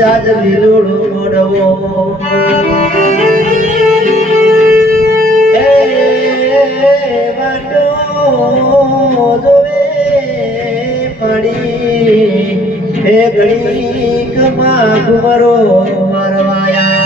યાદ લીલુડું મોડવો વાટો જોવે પડી એ ઘડી કમા ઘુમરો મારવાયા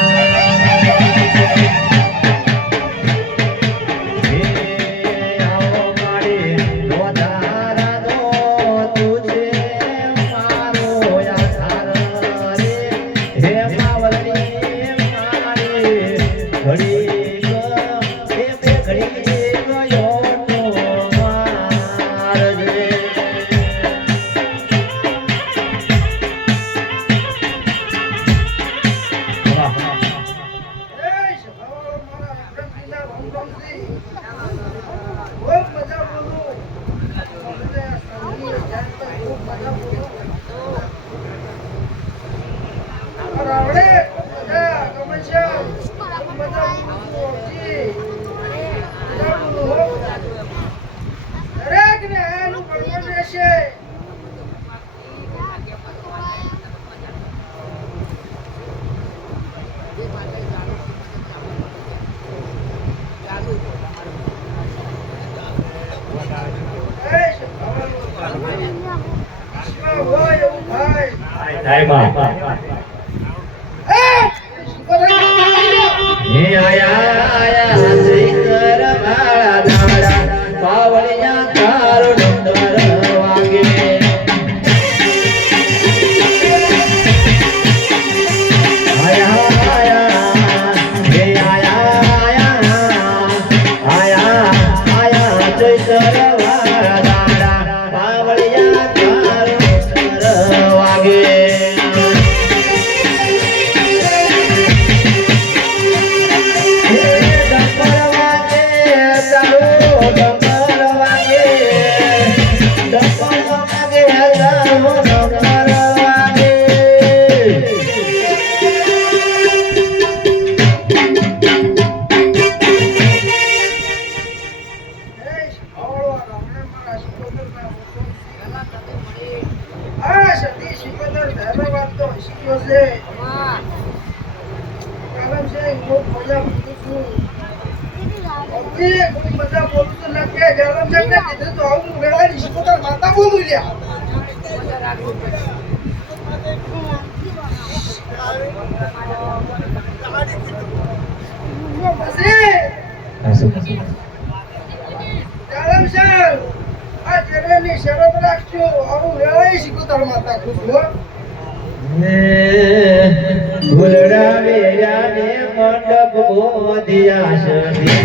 મંડપ બોધિયા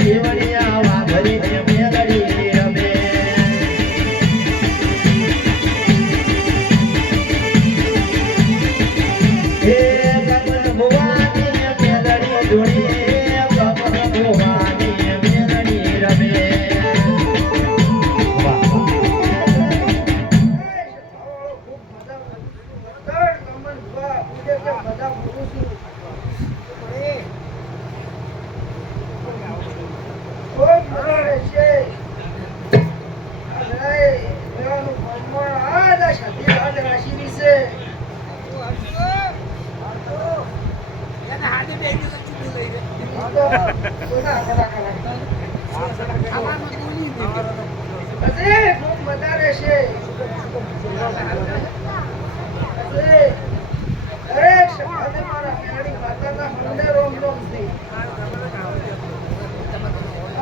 જીવણિયા વાઘરી મેલડી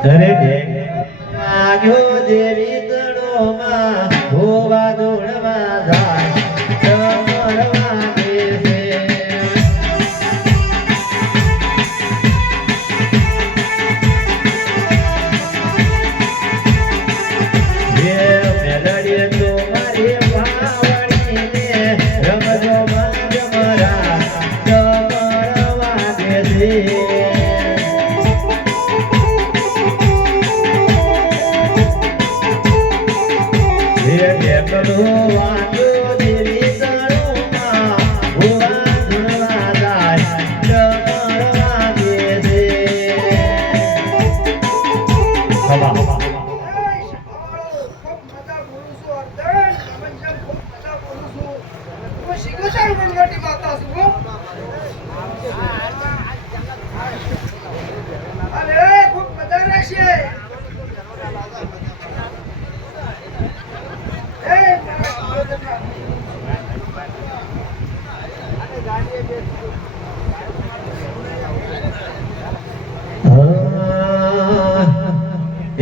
ઘરે આવ્યો દેવી તળોમાં હોવા દોડવા જાય ચમરવા દેશે. હે મેલડીએ તો મારી વાવડીને રમજો મંજ મરા ચમરવા દેશે.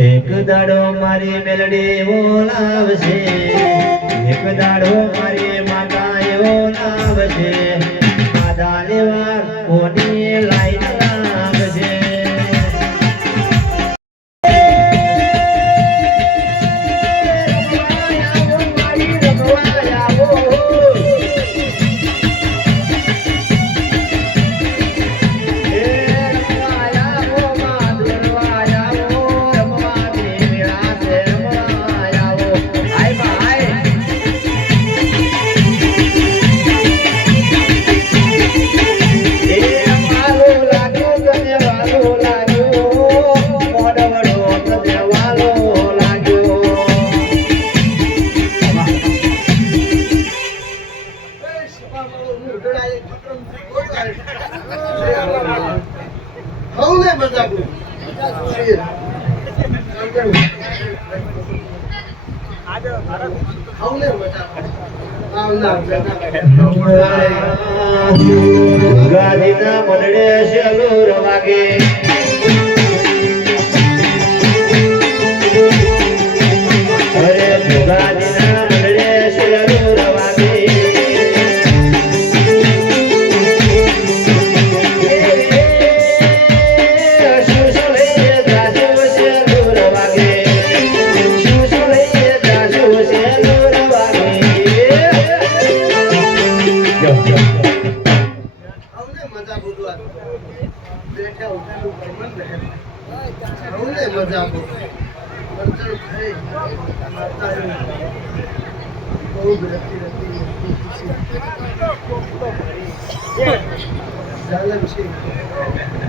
એક દાડો મારી મેલડી બોલાવશે, એક દાડો મારી માતા બોલાવશે, માતા લેવા કોની લાઈન લાવશે. ગાદીના મંડળે શેલુર વાગે, અરે ગાદીના મંડળે શેલુર વાગે,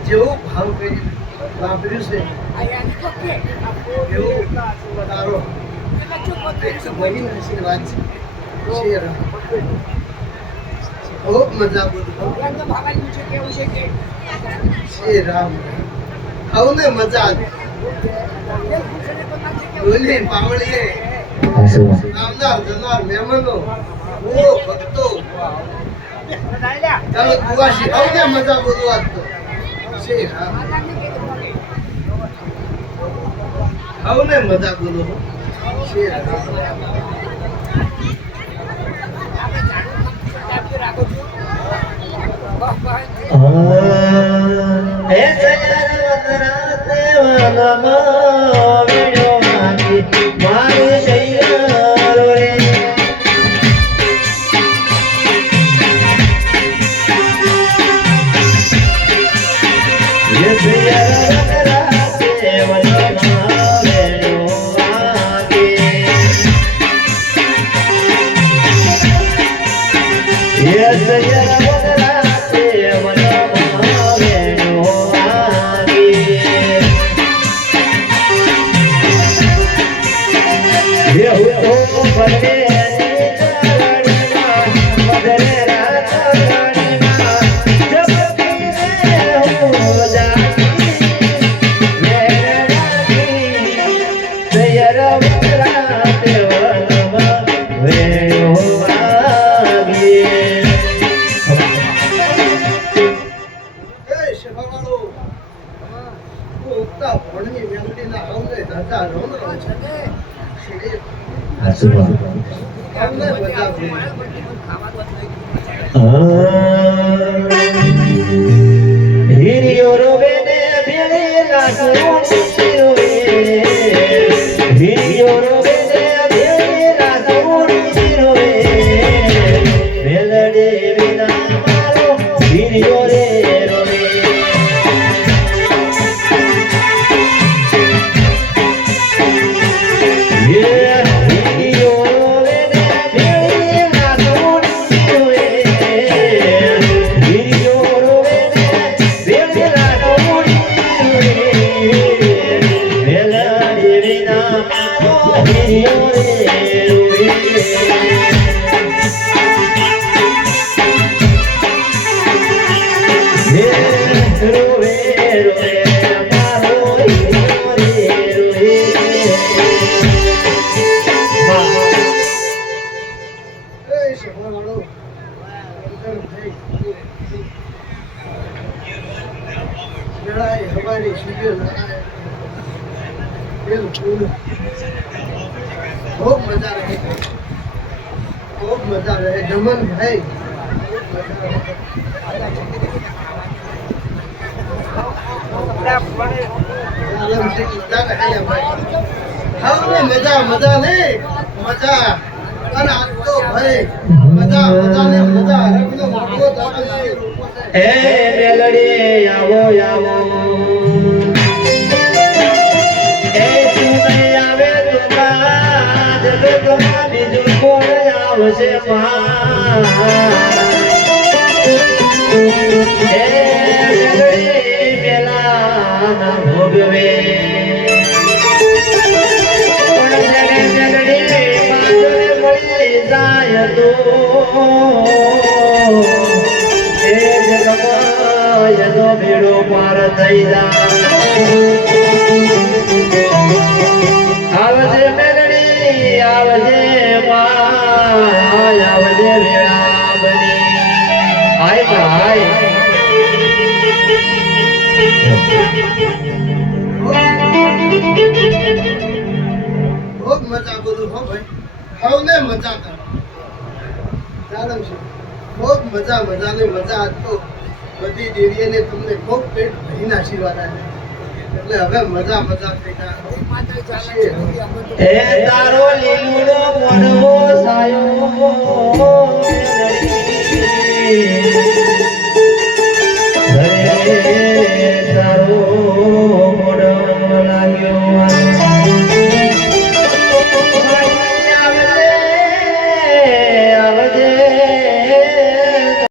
જેવો ભાવ કરી વાપર્યું છે એવો તારો આશીર્વાદ છે. ખૂબ મજા શ્રી રામ હવને મજા બોલી પાવળીએ નામદાર જનાર મહેમાનો ઓ ભક્તો ચાલો કુવાસી હવને મજા બોલવા તો શ્રી રામ હવને મજા બોલો શ્રી રામ. હે સૈયર દેવાનામાં વિડો મારી મારી સૈયર રે. હે સૈયર દેવાનામાં વિડો માગે, હે સૈયર Where આ શું વાત? હિરિયો રોવે ને ભેળે લાગણી રોવે, હિરિયો રોવે ને ભેળે લાગણી રોવે, મેલડે વિના મારો હિરિયો રે રોવે. હિરિયો રોવે ને ભેળે લાગણી રોવે, હિરિયો રોવે ને ભેળે લાગણી રોવે, મેલડે વિના મારો હિરિયો રે રોવે. રોવે રોવે મારો હિરિયો રે રોવે. खूब मजा रहे, खूब मजा रहे जमन भाई. मजा मजा नहीं मजा અને આજ તો ભાઈ મજા મજા ને મજા રંગનો મોટો દાડો એ મેલડી આવો આવો, એ તું નહીં આવે તો કાં જગતમાં બીજું કોણ આવશે માં? એ મેલડી પેલા ના ભોગવે, પણ જયારે મેલડી પાછળ મળી જાય તો એ જગમાં એનો બેડો પાર થઈ જાય. આવજે મેલડી આવજે માં, આવજે વેળા બની આય માં આય. खूब मजा बोलो हो भाई, हवने मजा कर ચાલો છે. ખૂબ મજા મજા ને મજા. આજ તો બધી દેવીઓને તમને ખૂબ પેટ ભરીને આશીર્વાદ આપ્યા, એટલે હવે મજા મજા થઈ જાય. એ તારો લીલુડો